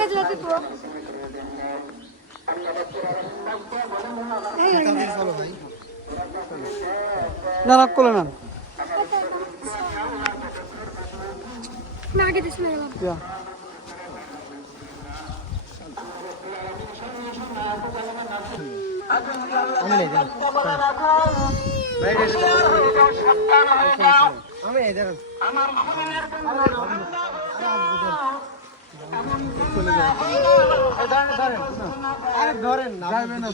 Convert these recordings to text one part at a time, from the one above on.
గదిలోకి పో నా నక్కులు నన్ను నాకే తీసుకున్నాను యా আমার এই না না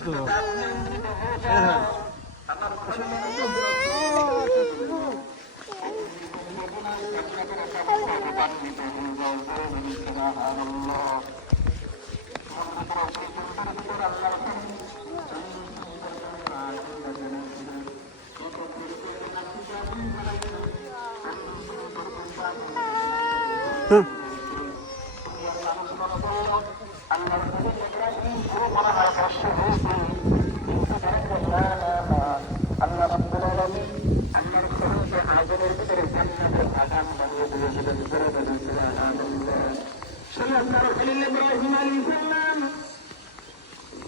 করলে না না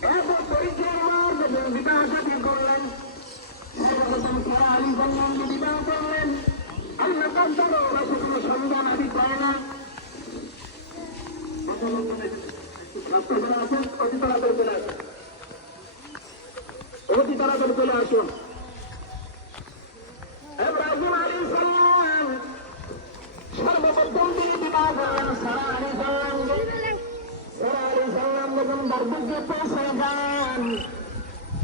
আগে দিস মেরে বাবা যা আমি নেই দেখুন আমি নেই দেখুন আরে ধরেন না যাবে না তো অতি তাড়াতাড়ি চলে আসুন ইব্রাহিম আলী সাল্লাম সর্বপ্রথম তিনি বিবাহ করলেন সারা আলী সাল্লামকে। আলী যখন পৌঁছে যান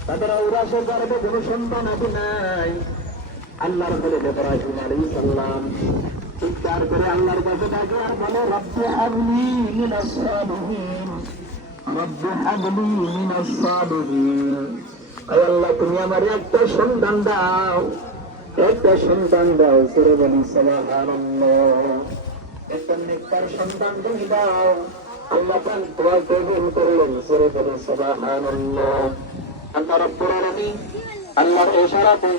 তাদের গর্ভে কোনো সন্তান আছে নাই। আল্লাহর বলে সাল্লাম চিৎকার করে আল্লাহর কাছে ডাকে আর বলে আল্লাহ, তুমি আমার একটা সন্তান দাও। একটা সন্তান দাও সুরে বলি একটা নেককার সন্তান তুমি দাও। দোয়া আল্লাহর ইশারাতে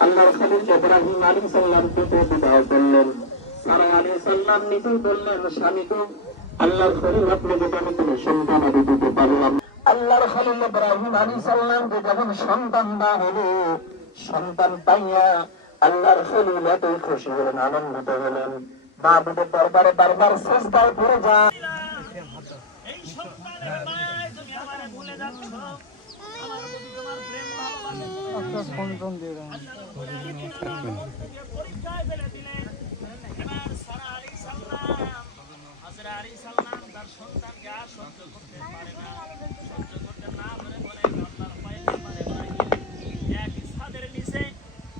আল্লাহর খলিল সন্তান আদি সন্তান পাইয়া আল্লাহর খলিল এতই খুশি হলেন, আনন্দিত হলেন। বাবুদের দরবারে বারবার শেষদায় পড়ে যায় এই সন্তানের মায়ায় তুমি আমারে ভুলে যাচ্ছ আমার প্রতি তোমার প্রেম ভালোবাসা একটা ফোন টোন দিয়ে দাও পরীক্ষায় ফেলে দিলেন এবার সারা আলী সাল্লাম হাজরা আলী সাল্লাম তার সন্তানকে আর সহ্য করতে পারে না সহ্য করতে না পারে বলে আল্লাহর পায়ে মানে একই ছাদের নিচে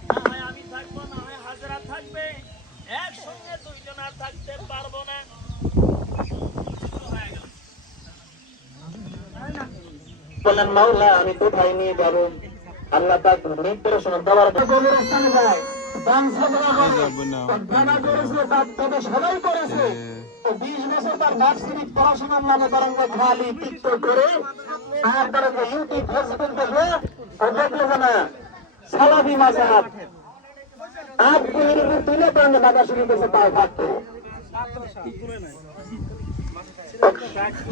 না হয় আমি থাকব একসঙ্গে দুইজন আর থাকতে পারব না হয়ে মাওলা আমি কোথায় নিয়ে যাব। আল্লাহ পাক নির্দেশনা দেওয়ার গভীর স্থানে যায়। দান সাদরা করে। দানা করেছে তার তবে সবাই করেছে। তো বিশ বছর তার ভার্সিটি পড়াশোনার নামে বরং খালি টিকটক করে আর তারা যে ইউটিউব ফেসবুক দেখে ও দেখলে যে না সালাফি মাজাব আট উপর তুলে পান্ডে বাধা শুরু করেছে তাও থাকতো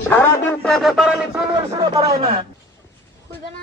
সারাদিন পেটে পারালি চুলের সুরে পারায় না। খুলবে না।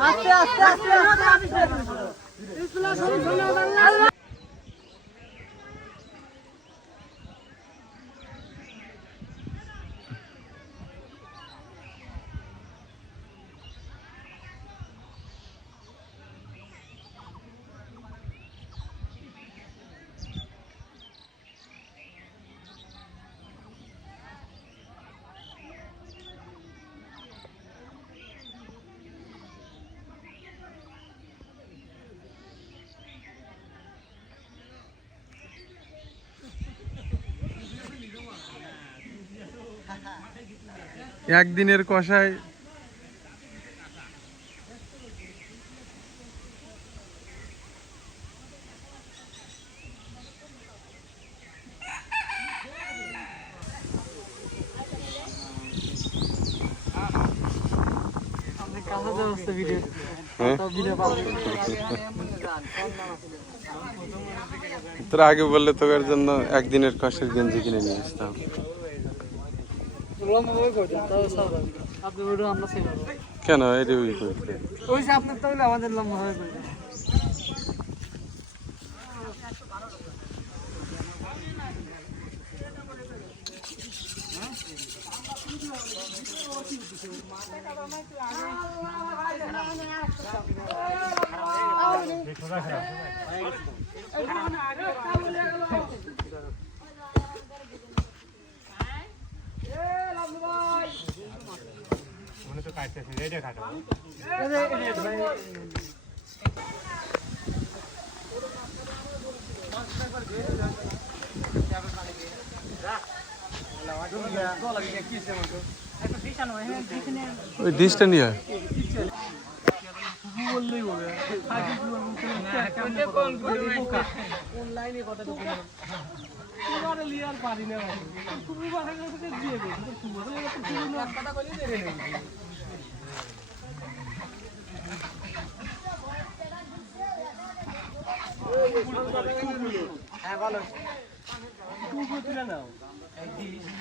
আস্তে আস্তে আস্তে। একদিনের কষায়? তোরা আগে বললে তোর জন্য একদিনের কষের গেঞ্জি কিনে নিয়ে আসতাম আপনি ওটা আমরা সেই কেন? এটা ওই করতে ওই যে আপনার তো আমাদের লম্বা হবে করবে ওই ডিশটা নিয়ে দিশটা একটু বুঝুন কোনো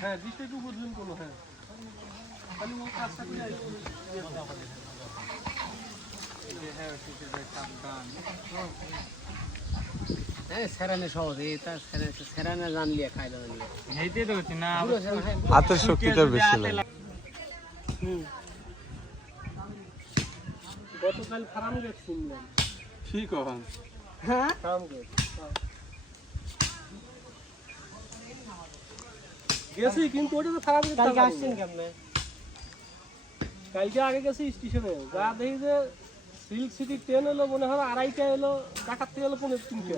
হ্যাঁ খালি ও কাজটা করে আসবে। হ্যাঁ সেরানে সহজে এটা সেরানে সেরানে জানলিয়ে খাইলে জানলিয়ে এইটাই তো হচ্ছে না পুরো সেরানে হাতের শক্তিটা বেশি লাগে। গতকাল ফার্ম গেট শুনলাম ঠিক হন। ফার্ম গেট গেছি কিন্তু ওটা তো ফার্ম গেট কালকে আসছেন কেমনে? কালকে আগে গেছি স্টেশনে। যা দেখি যে সিল্ক সিটি ট্রেন এলো মনে হয় আড়াইটা এলো ঢাকার থেকে এলো পনেরো তিনটে।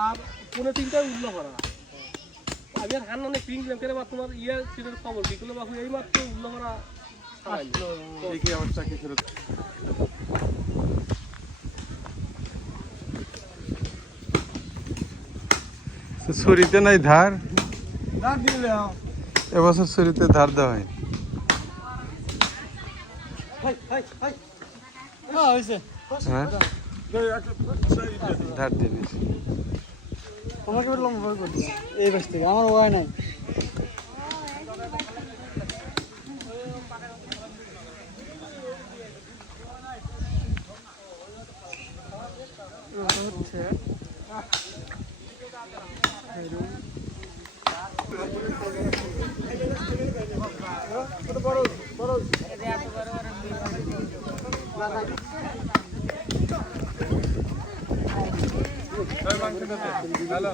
আর পনেরো তিনটায় উঠল করা আমি আর হান অনেক পিং কেন বা তোমার ইয়ে সিটের খবর কি? বাবু এই মাত্র উঠল করা কি অবস্থা কি শুরু ছুরিতে নাই ধার? এবছর ছুরিতে ধার দেওয়া হয় হ্যাঁ? ধার দিনিস তোমাকে বললাম ভয় করতে। এই বাস থেকে। আমার ভয় নাই। হ্যালো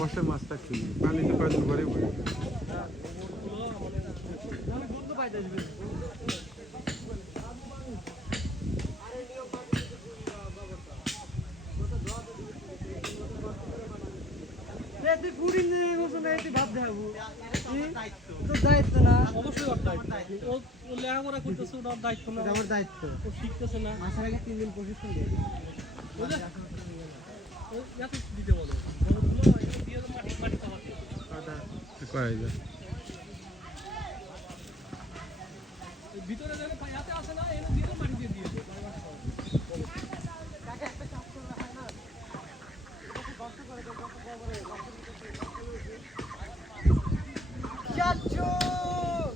বসে মাছটা কিনি। পানিতে কয়দিন ঘরে তোর দায়িত্ব না? অবশ্যই দায়িত্ব। ও ও লেখাপড়া করতেছে ওর দায়িত্ব না। আমার দায়িত্ব। ও শিখতেছে না। মাসের আগে তিন দিন প্রশিক্ষণ দিয়ে দিতে বলো। ভিতরে যেন ইয়াতে আসে না এনে দিয়ে দাও, মাটি দিয়ে দিয়ে দাও। চাচ্ছু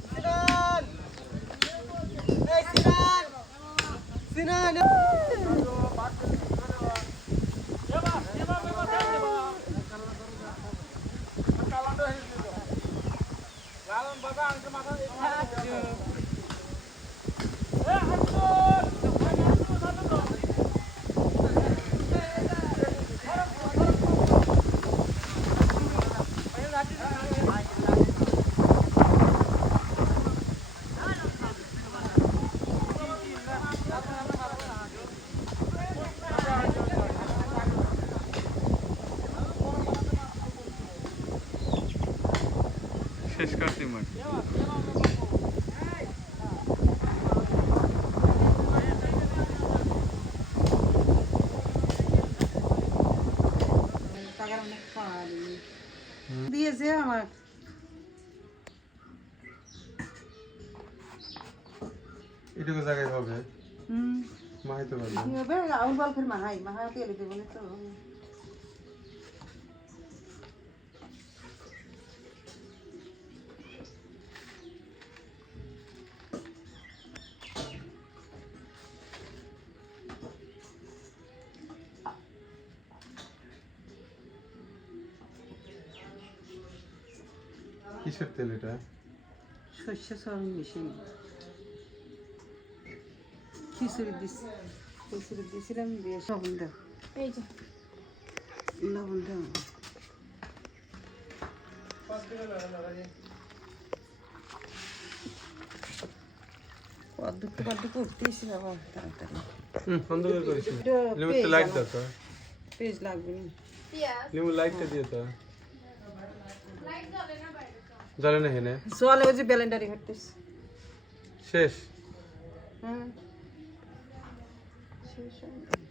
সিনান এই সিনান সিনান শেষ কাছে মাঠ টাকার অনেক পারি দিয়েছে আমার এটুকু জায়গায় হবে হুম পারবে কি হবে আউল বাল ফির মাহাই মাহাই তেলে দেবো না তো কিসের তেল এটা? শস্য সব মিশিয়ে খিচুড়ি দিস খিচুড়ি দিয়েছিলাম দিয়ে লবণ দাও এই যে। লবণ দাও পদ্ম পদ্ম করতেছি বাবা তাড়াতাড়ি হুম বন্ধ করে করেছি এটা লিমু পেঁয়াজ লাইট আমার- দাও তো পেঁয়াজ লাগবে না লিমু লাইটটা দিয়ে তো জ্বলে না হেনে জলে ওই যে ব্যালেন্ডারি হতেছে শেষ হ্যাঁ শেষ হয়ে গেল।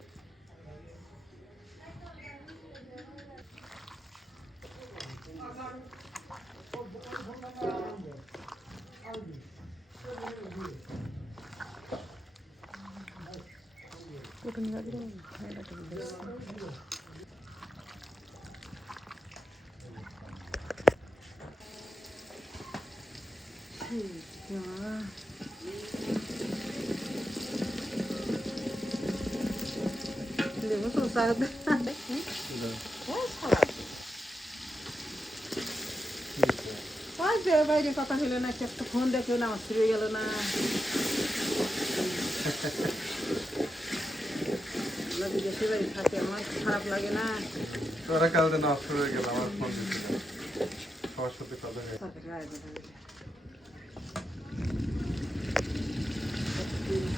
কুটুম লাগল এটা তো বেশ। Ja. যে বাইরে কথা হইল না একটা ফোন দেখল না আমার শুরু গেল না। বিদেশে বাড়ি থাকি আমার খারাপ লাগে না। তোরা কাল দিন অফ হয়ে গেল আমার ফোন সবার সাথে কথা হয়ে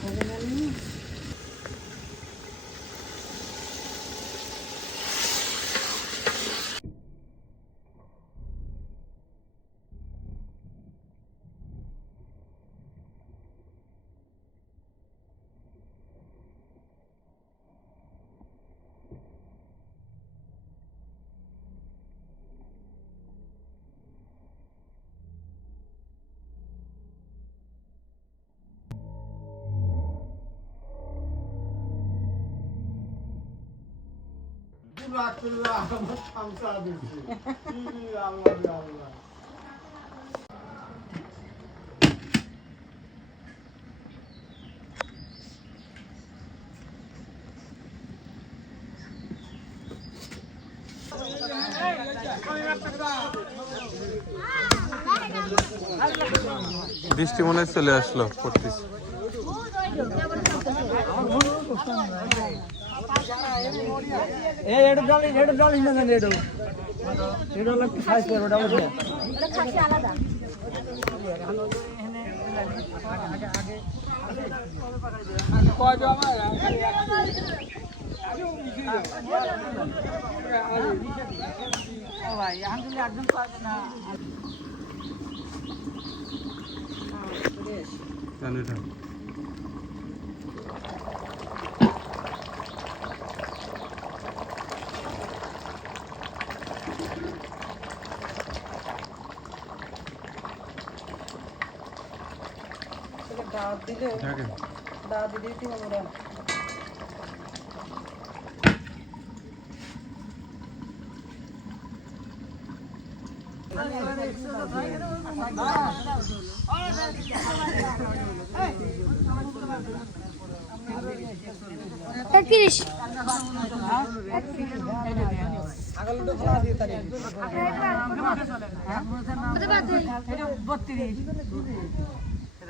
সরকারি বৃষ্টি মনে চলে আসলো পড়তেছি। এই এটা ডালি এটা ডালি না না এটা এটা হলো একটু সাইজ করবে ওটা বুঝলে? ওটা খাসি আলাদা। জানি এটা দাওয়াত দিলে দেখেন। দাওয়াত দিলেই তো আমরা একত্রিশ।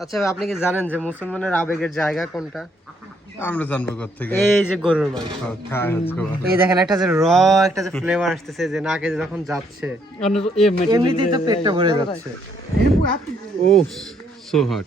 আচ্ছা আপনি কি জানেন যে মুসলমানের আবেগের জায়গা কোনটা? আমরা জানব কোথেকে এই যে গরুর মাংস। হচ্ছে বাবা। এই দেখেন একটা যে র একটা যে ফ্লেভার আসতেছে যে নাকে যে যখন যাচ্ছে এমনিতেই তো পেটটা ভরে যাচ্ছে। ও সো হট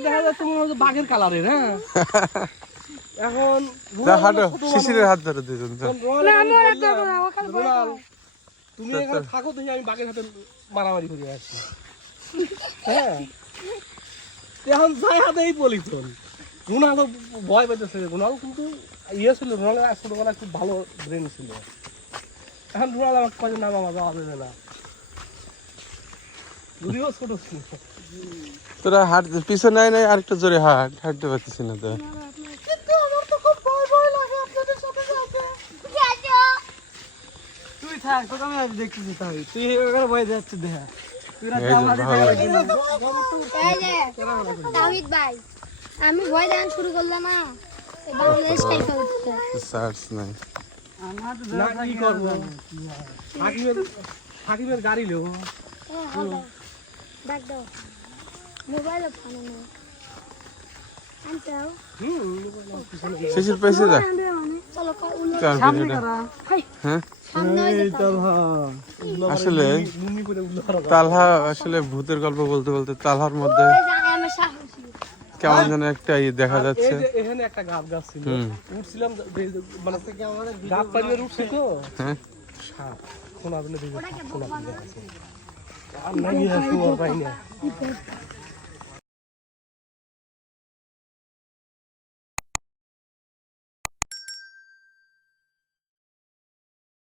দেখা যাচ্ছে মনে হচ্ছে বাঘের কালারের হ্যাঁ? এখন যা হাঁটো শিশিরের হাত ধরে দুজন তুমি এখানে থাকো তুমি আমি বাঘের হাতে মারামারি করে আসি হ্যাঁ? এখন যাই হাতে এই বলি তো রোনালও ভয় পেতেছে রোনাল কিন্তু ইয়ে ছিল রোনাল ছোটবেলায় খুব ভালো ব্রেন ছিল। এখন রোনাল আমাকে কয়ে না মামা যাওয়া যাবে না। যদিও ছোট ছিল। তোরা হাট পিছনে নাই নাই আরেকটু জোরে হাট হাঁটতে পারতেছি না তো। তুই থাক তোকে আমি দেখতেছি তাই। তুই এবার ভয় যাচ্ছে দেখা। তুই ভালো তাহিদ ভাই। আমি ভয় দেখান শুরু করলাম না। বাংলাদেশ সার্চ নাই। কি করব? গাড়ি ডাক দাও। মোবাইল ফোন নেই। চলো হ্যাঁ? আসলে তালহা আসলে ভূতের গল্প বলতে বলতে তালহার মধ্যে কেমন যেন একটা ইয়ে দেখা যাচ্ছে। এখানে একটা গাব গাছ ছিল। উঠছিলাম মানে গাব পাড়িয়ে উঠছি তো? হ্যাঁ। সাপ। সাপ শোনা দিলে আছে আর নাই শুয়ার পাই না।